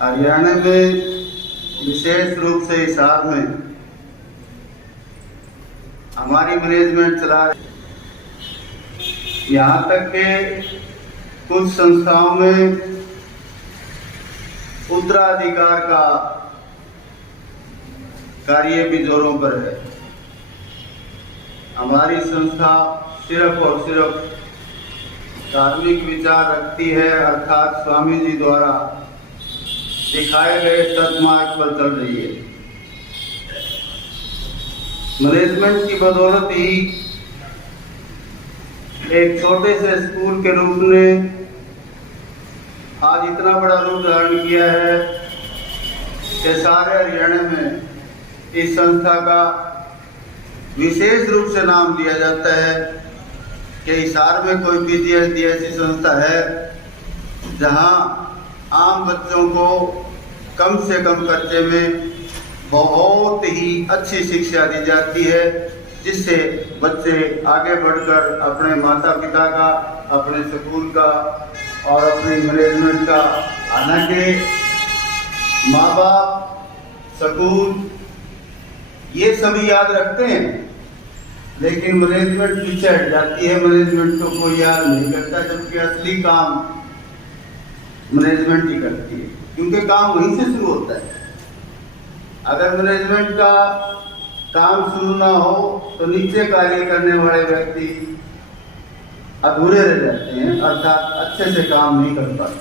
हरियाणा में विशेष रूप से हिसार में हमारी मैनेजमेंट चला रही। यहाँ तक के कुछ संस्थाओं में उत्तराधिकार का कार्य भी जोरों पर है। हमारी संस्था सिर्फ और सिर्फ धार्मिक विचार रखती है, अर्थात स्वामी जी द्वारा दिखाए गए सतमार्ग पर चल रही है। मैनेजमेंट की बदौलत ही एक छोटे से स्कूल के रूप ने आज इतना बड़ा रूप धारण किया है कि सारे हरियाणा में इस संस्था का विशेष रूप से नाम लिया जाता है कि हिसार में कोई पीजीएसडी ऐसी संस्था है जहां आम बच्चों को कम से कम खर्चे में बहुत ही अच्छी शिक्षा दी जाती है, जिससे बच्चे आगे बढ़कर अपने माता पिता का, अपने स्कूल का और अपने मैनेजमेंट का, हालांकि माँ बाप, स्कूल ये सभी याद रखते हैं, लेकिन मैनेजमेंट पीछे हट जाती है। मैनेजमेंट को कोई याद नहीं करता, जबकि असली काम मैनेजमेंट ही करती है, क्योंकि काम वहीं से शुरू होता है। अगर मैनेजमेंट का काम शुरू ना हो तो नीचे कार्य करने वाले व्यक्ति अधूरे रह जाते हैं, अर्थात अच्छे से काम नहीं कर पाते।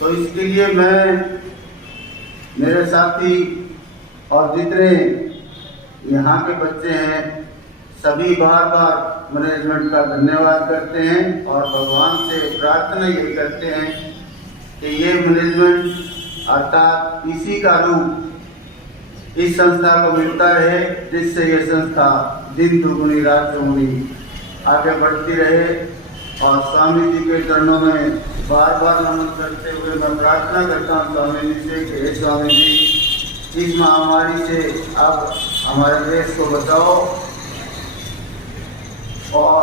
तो इसके लिए मैं, मेरे साथी और जितने यहाँ के बच्चे हैं सभी बार बार मैनेजमेंट का धन्यवाद करते हैं और भगवान से प्रार्थना यही करते हैं कि ये मैनेजमेंट अर्थात इसी का रूप इस संस्था को मिलता रहे, जिससे ये संस्था दिन दुगुनी रात चौगुनी आगे बढ़ती रहे। और स्वामी जी के चरणों में बार बार नमन करते हुए मैं प्रार्थना करता हूँ स्वामी जी से कि हे स्वामी जी, इस महामारी से अब हमारे देश को बचाओ और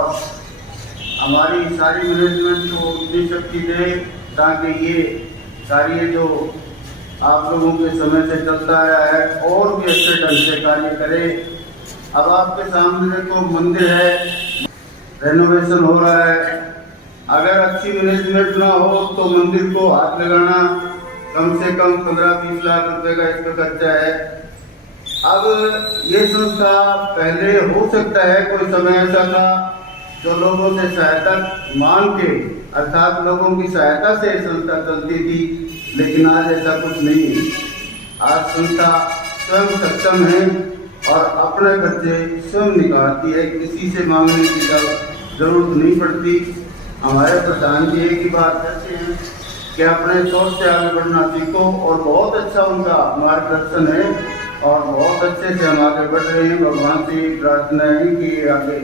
हमारी सारी मैनेजमेंट को इतनी शक्ति दे ताकि ये कार्य जो आप लोगों के समय से चलता आया है और भी अच्छे ढंग से कार्य करे। अब आपके सामने देखो मंदिर है, रेनोवेशन हो रहा है। अगर अच्छी मैनेजमेंट ना हो तो मंदिर को हाथ लगाना कम से कम 15-20 लाख रुपए का इसका खर्चा है। अब ये संस्था पहले हो सकता है कोई समय ऐसा था जो लोगों से सहायता मांग के, अर्थात लोगों की सहायता से संस्था चलती थी, लेकिन आज ऐसा कुछ नहीं है। आज संस्था स्वयं सक्षम है और अपने खर्चे स्वयं निकालती है, किसी से मांगने की जरूरत नहीं पड़ती। हमारे प्रधान जी एक ही बात कहते हैं कि अपने सोच से आगे बढ़ना सीखो, और बहुत अच्छा उनका मार्गदर्शन है और बहुत अच्छे से हम आगे बढ़ रहे हैं। भगवान से प्रार्थना है कि आगे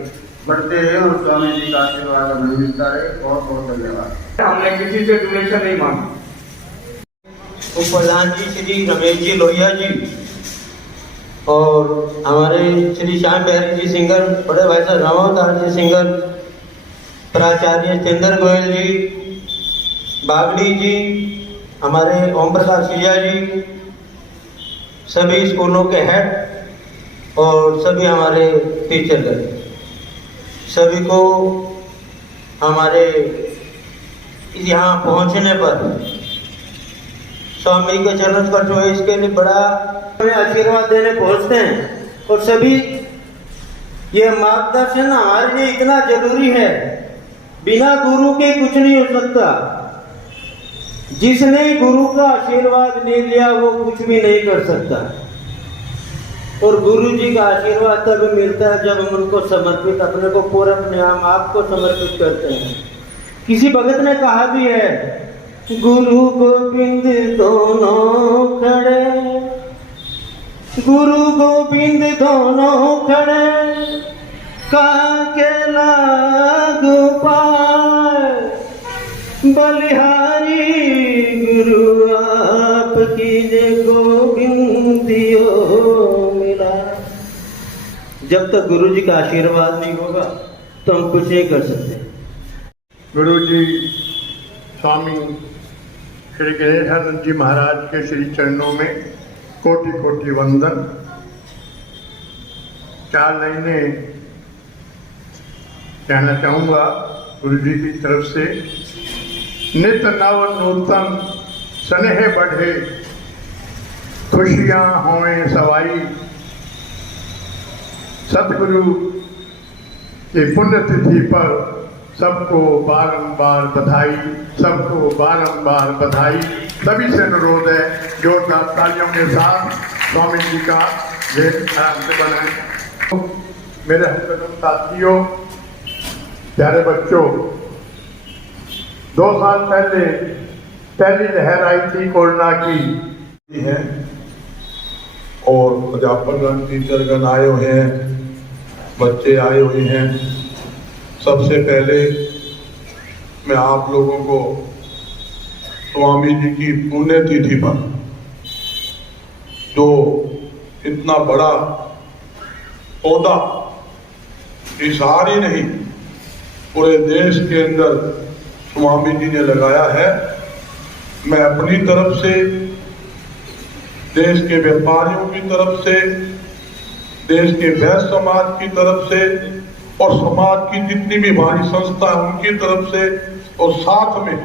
बढ़ते रहे और स्वामी जी का आशीर्वाद हमें मिलता रहे। बहुत बहुत धन्यवाद। हमने किसी से डोनेशन नहीं मांगा। उप प्रधान जी श्री रमेश जी लोहिया जी और हमारे श्री श्याम बिहारी जी सिंगर, बड़े भाई साहब रामावतार जी सिंगर, प्राचार्य चंद्र गोयल जी, बागड़ी जी, हमारे ओम प्रकाश सिया जी, सभी स्कूलों के हेड और सभी हमारे टीचर, सभी को हमारे यहाँ पहुँचने पर स्वामी के चरण स्पर्श हुए, इसके लिए बड़ा हमें आशीर्वाद देने पहुँचते हैं। और सभी ये मार्गदर्शन हमारे लिए इतना जरूरी है, बिना गुरु के कुछ नहीं हो सकता। जिसने गुरु का आशीर्वाद नहीं लिया वो कुछ भी नहीं कर सकता। और गुरु जी का आशीर्वाद तब मिलता है जब हम उनको समर्पित, अपने को पूरा अपने आप को समर्पित करते हैं। किसी भगत ने कहा भी है, गुरु गोविंद दोनों खड़े, गुरु गोविंद दोनों खड़े, काके लागू पाए, बलिहारी गुरु आपकी जय गोविंदियो मिला। जब तक गुरु जी का आशीर्वाद नहीं होगा तो हम कुछ नहीं कर सकते। गुरु जी, स्वामी श्री गणेशानंद जी महाराज के श्री चरणों में कोटि कोटि वंदन। 4 लाइनें कहना चाहूँगा गुरु जी की तरफ से। नित नव नूतन स्नेह बढ़े, खुशियाँ होएं सवाई, सतगुरु की पुण्यतिथि पर सबको बारंबार बधाई, सबको बारंबार बधाई। सभी से अनुरोध है जोरदार तालियों के साथ स्वामी जी का जय आराम से बनाएं। मेरे हजरत साथियों, प्यारे बच्चों, 2 साल पहले पहली लहर आई थी कोरोना की है और अध्यापकगण टीचरगण आए हुए हैं, बच्चे आए हुए हैं। सबसे पहले मैं आप लोगों को स्वामी जी की पुण्यतिथि पर जो इतना बड़ा पौधा इस हार ही नहीं पूरे देश के अंदर स्वामी जी ने लगाया है, मैं अपनी तरफ से, देश के व्यापारियों की तरफ से, देश के वैश्य समाज की तरफ से और समाज की जितनी भी भारी संस्था है उनकी तरफ से और साथ में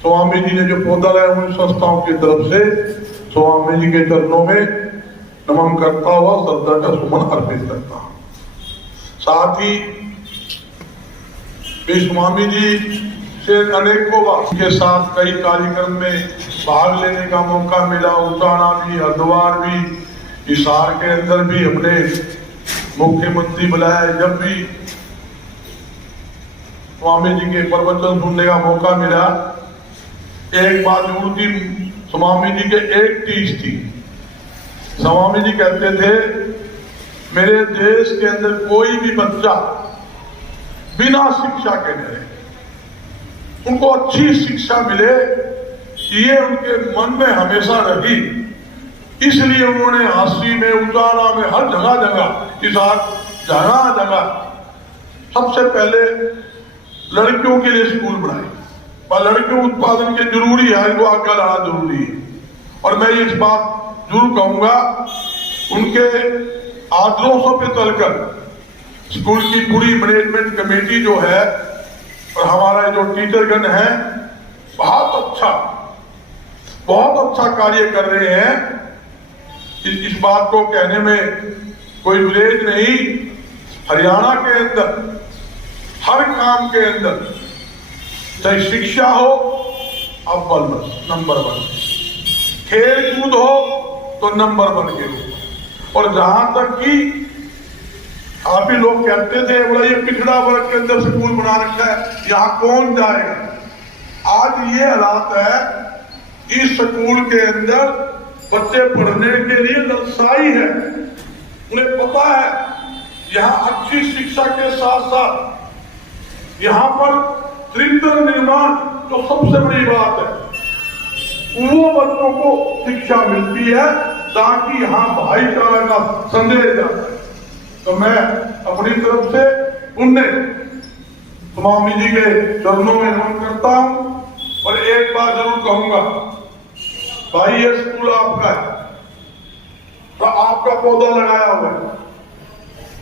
स्वामी जी ने जो पौधा लगाया उन संस्थाओं की तरफ से स्वामी जी के चरणों में नमन करता हुआ श्रद्धा का सुमन अर्पित करता हूं। साथ ही स्वामी जी से अनेकों बार के साथ कई कार्यक्रम में भाग लेने का मौका मिला। उचाना भी, हरिद्वार भी, हिसार के अंदर भी हमने मुख्यमंत्री बुलाया। जब भी स्वामी जी के प्रवचन सुनने का मौका मिला, एक बात जरूर थी, स्वामी जी के एक चीज थी। स्वामी जी कहते थे मेरे देश के अंदर कोई भी बच्चा बिना शिक्षा के नहीं रहे, उनको अच्छी शिक्षा मिले, ये उनके मन में हमेशा रही। इसलिए उन्होंने हांसी में, उचाना में, हर जगह जगह इस जगह जगह सबसे पहले लड़कियों के लिए स्कूल बनाए और लड़कियों उत्पादन के जरूरी है, इनको आगे लाना जरूरी है। और मैं इस बात जरूर कहूंगा, उनके आदर्शों पे चलकर स्कूल की पूरी मैनेजमेंट कमेटी जो है और हमारा जो टीचरगण है बहुत अच्छा कार्य कर रहे हैं। इस बात को कहने में कोई विलेज नहीं, हरियाणा के अंदर हर काम के अंदर चाहे शिक्षा हो अव्वल नंबर 1, खेल कूद हो तो नंबर 1 के रूप। और जहां तक कि आप ही लोग कहते थे बोला ये पिछड़ा वर्ग के अंदर स्कूल बना रखा है, यहाँ कौन जाएगा। आज ये हालात है, इस स्कूल के अंदर बच्चे पढ़ने के लिए ललसाई है, उन्हें पता है यहाँ अच्छी शिक्षा के साथ साथ यहाँ पर त्रिंतर निर्माण जो सबसे बड़ी बात है, वो बच्चों को शिक्षा मिलती है ताकि यहाँ भाईचारा का संदेश जाता है। तो मैं अपनी तरफ से उन्हें स्वामी जी के चरणों में नमन करता हूँ। और एक बात जरूर कहूंगा, भाई ये स्कूल आपका है, तो आपका पौधा लगाया हुआ है।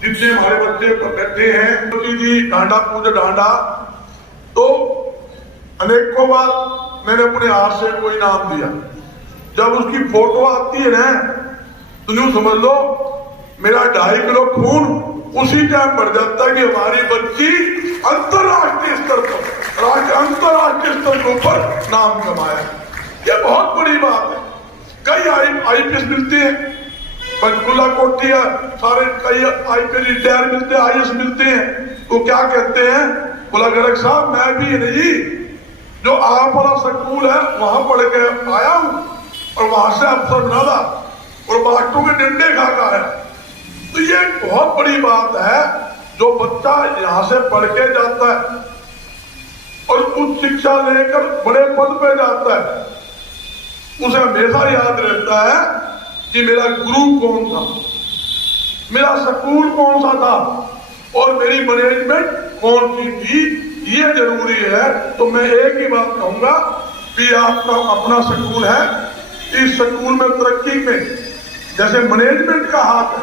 जितने हमारे बच्चे बैठे हैं, जी डांडा पूजा डांडा, तो अनेकों बार मैंने अपने हाथ से कोई नाम दिया। जब उसकी फोटो आती है ना, तो यूं समझ लो मेरा 2.5 किलो खून उसी टाइम बढ़ जाता है कि हमारी बच्ची अंतरराष्ट्रीय स्तर पर, अंतरराष्ट्रीय स्तर के ऊपर नाम कमाया। ये बहुत बड़ी बात है। कई IPS मिलते हैं, पंचकुला कोटिया, सारे कई IPS रिटायर मिलते हैं, IAS मिलते हैं। तो क्या कहते हैं, बोला गर्ग साहब मैं भी नहीं, जो आप वाला स्कूल है वहां पढ़ के आया हूं और वहां से अफसर बना था और मास्टरों के डंडे खा का है। तो ये बहुत बड़ी बात है, जो बच्चा यहाँ से पढ़ के जाता है और उच्च शिक्षा लेकर बड़े पद पे जाता है, उसे हमेशा याद रहता है कि मेरा गुरु कौन था, मेरा स्कूल कौन सा था और मेरी मैनेजमेंट कौन सी थी, ये जरूरी है। तो मैं एक ही बात कहूंगा, भी आपका अपना स्कूल है। इस स्कूल में तरक्की में जैसे मैनेजमेंट का हाथ है,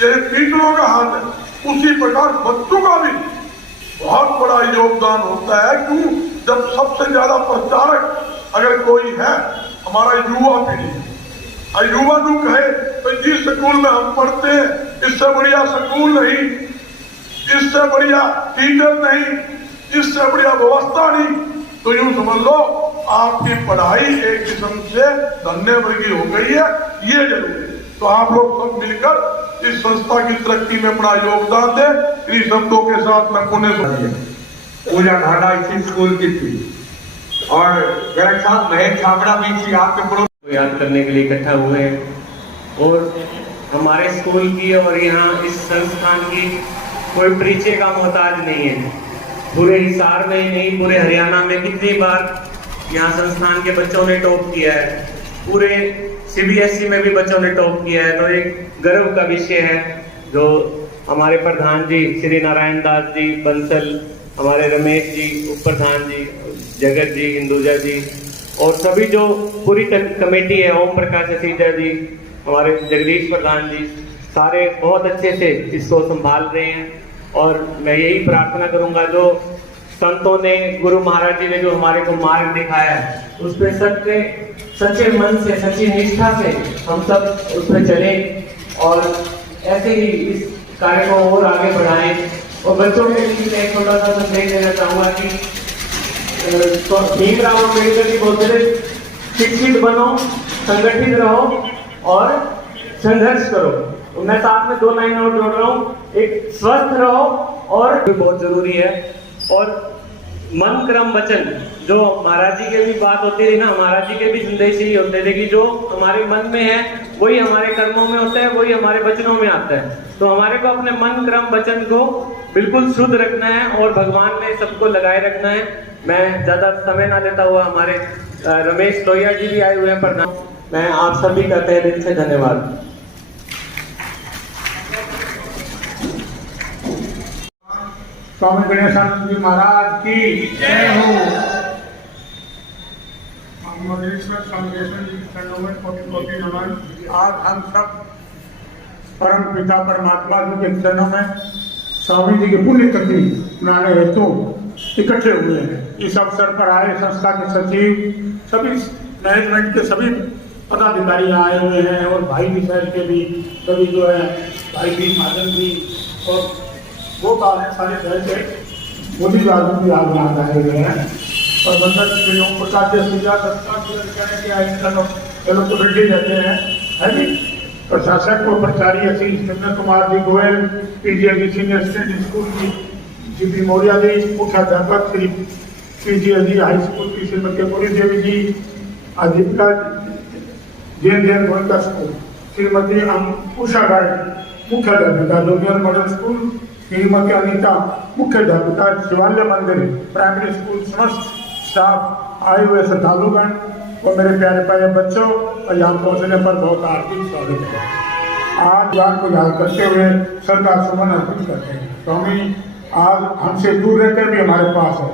जैसे टीचरों का हाथ है, उसी प्रकार बच्चों का भी बहुत बड़ा योगदान होता है। क्यों? जब सबसे ज्यादा प्रचारक अगर कोई है हमारा युवा पीढ़ी, और युवा जो कहे तो जिस स्कूल में हम पढ़ते हैं इससे बढ़िया स्कूल नहीं, इससे बढ़िया टीचर नहीं, इससे बढ़िया व्यवस्था नहीं, तो यूं समझ लो आपकी पढ़ाई एक किस्म से धन्य वर्गी हो गई है। ये जरूरी है। तो आप लोग सब मिलकर इस संस्था की तरक्की में अपना योगदान दें। इन शब्दों के साथ मैं पुण्य पूजा ढाडा इसी स्कूल की थी और मेरे साथ महेश छाबड़ा भी थी। आपके पड़ोस को याद करने के लिए इकट्ठा हुए हैं और हमारे स्कूल की और यहाँ इस संस्थान की कोई परिचय का मोहताज नहीं है। पूरे हिसार में ही नहीं, पूरे हरियाणा में कितनी बार यहाँ संस्थान के बच्चों ने टॉप किया है, पूरे CBSE में भी बच्चों ने टॉप किया है। तो एक गर्व का विषय है जो हमारे प्रधान जी श्री नारायण दास जी बंसल, हमारे रमेश जी उप प्रधान जी, जगत जी, हिंदुजा जी और सभी जो पूरी कमेटी है, ओम प्रकाश असीजा जी, हमारे जगदीश प्रधान जी, सारे बहुत अच्छे से इसको संभाल रहे हैं। और मैं यही प्रार्थना करूंगा जो संतों ने, गुरु महाराज जी ने जो हमारे को मार्ग दिखाया है उस पर सच्चे मन से, सच्ची निष्ठा से हम सब उस पर चले और ऐसे ही इस कार्य को और आगे बढ़ाएं। और बच्चों के लिए एक छोटा सा संदेश देना चाहूंगा कि भीमराव अम्बेडकर जी बोलते थे, शिक्षित बनो, संगठित रहो और संघर्ष करो। मैं साथ में 2 लाइन और जोड़ रहा हूँ, एक स्वस्थ रहो और भी बहुत जरूरी है। और मन क्रम वचन, जो महाराज जी के भी बात होती थी ना, महाराज जी के भी संदेश ही होते थे कि जो हमारे मन में है वही हमारे कर्मों में होता है, वही हमारे वचनों में आता है। तो हमारे को अपने मन क्रम वचन को बिल्कुल शुद्ध रखना है और भगवान में सबको लगाए रखना है। मैं ज्यादा समय ना देता हुआ, हमारे रमेश लोहिया जी भी आए हुए हैं प्रधान, मैं आप सभी का तहे दिल से धन्यवाद। स्वामी गणेशानंद जी महाराज की जय हो। आज हम सब परम पिता परमात्मा जी के चरणों में स्वामी जी के पुण्य तिथि मनाने हेतु इकट्ठे हुए हैं। इस अवसर पर आए संस्था के सचिव, सभी मैनेजमेंट के सभी पदाधिकारी आए हुए हैं और भाई भी शहर के भी सभी जो है भाई भी महाजन भी और वो बात है सारे शहर के मोदी राजू भी आज यहाँ आए हुए हैं। और बंदर श्री ओम प्रकाश सीधा चलो तो रेडी रहते हैं, है जी। प्रशासक व प्राचार्य Shri Chandra Kumar ji Goyal, PGLG senior student school की GP मौर्य जी, मुख्याध्यापक श्री PGLG हाई स्कूल की श्रीमती पुरी देवी जी, अध्यापिका जैन गोयका स्कूल श्रीमती उषा गार्ड, मुख्याध्यापिका junior model school Shrimati Anita, मुख्याध्यापिका शिवालय मंदिर प्राइमरी स्कूल, समस्त स्टाफ, आए हुए श्रद्धालुगण और मेरे प्यारे प्यारे बच्चों, और यहाँ पहुँचने पर बहुत हार्दिक स्वागत है। आज जान को याद करते हुए श्रद्धा सुमन अर्पित करते हैं। स्वामी आज हमसे दूर रहकर भी हमारे पास है,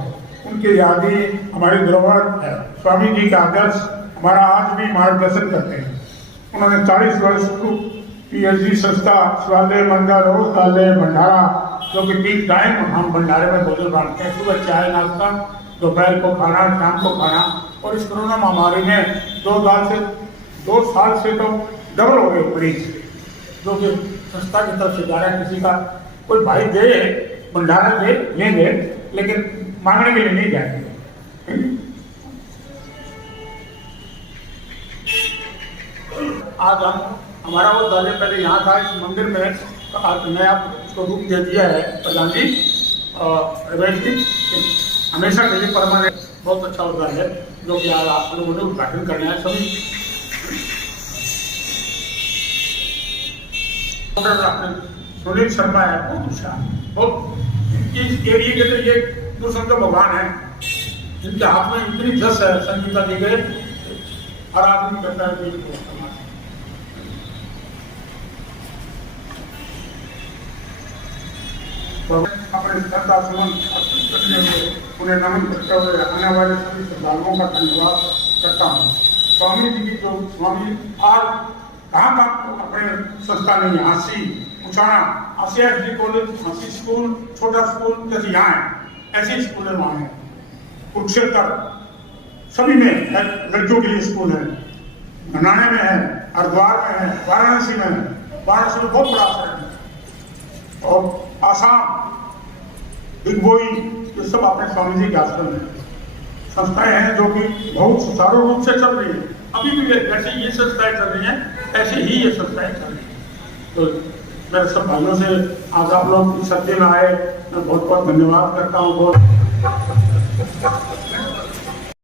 उनकी यादें हमारी धरोहर है। स्वामी जी का आदर्श हमारा आज भी मार्गदर्शन करते हैं। उन्होंने 40 वर्ष को PLG संस्था शिवालय मंदिर रोजालय भंडारा, जो कि 3 टाइम हम भंडारे में भोजन बांटते हैं, सुबह चाय नाश्ता, दोपहर को खाना, शाम को खाना। और इस कोरोना महामारी में 2 साल से तो डबल हो गए मरीज, जो कि संस्था की तरफ से जा रहा है। किसी का कोई भाई दे भंडारा दे लेंगे, लेकिन मांगने के लिए नहीं जाएंगे। आज हमारा वो दल पहले यहाँ था इस मंदिर में, तो आज नया उसको रूप दे दिया है प्रधान जी रमेश जी, हमेशा के लिए परमानेंट बहुत अच्छा होता है, जो कि आज आप लोगों ने उद्घाटन करना है। सभी सुनील शर्मा है, बहुत अच्छा, बहुत इस एरिए के तो ये जो समझो भगवान है, इनके हाथ में इतनी जस है, संगीता दी गए हर आदमी करता है। तो अपने श्रद्धा सुमन अर्पित करने हुए उन्हें नमन करते हुए आने वाले सभी श्रद्धालुओं का धन्यवाद करता हूँ। स्वामी जी की जो स्वामी आज कहाँ अपने संस्था ने हाँसी उछाना आसिया कॉलेज हाँसी स्कूल छोटा स्कूल जैसे यहाँ है ऐसे स्कूल है वहाँ है कुरुक्षेत्र सभी में लड़कियों के लिए स्कूल है घनाने में है हरिद्वार में है वाराणसी में है वाराणसी में बहुत बड़ा शहर है और आसाम दिग्बोई ये सब अपने स्वामी जी के आश्रम है संस्थाएं हैं जो कि बहुत सुचारू रूप से चल रही है अभी भी जैसे ये संस्थाएं चल रही हैं ऐसे ही ये संस्थाएं चल रही हैं। तो मेरे सब भाइयों से आज आप लोग इस सत्य में आए मैं बहुत बहुत धन्यवाद करता हूँ बहुत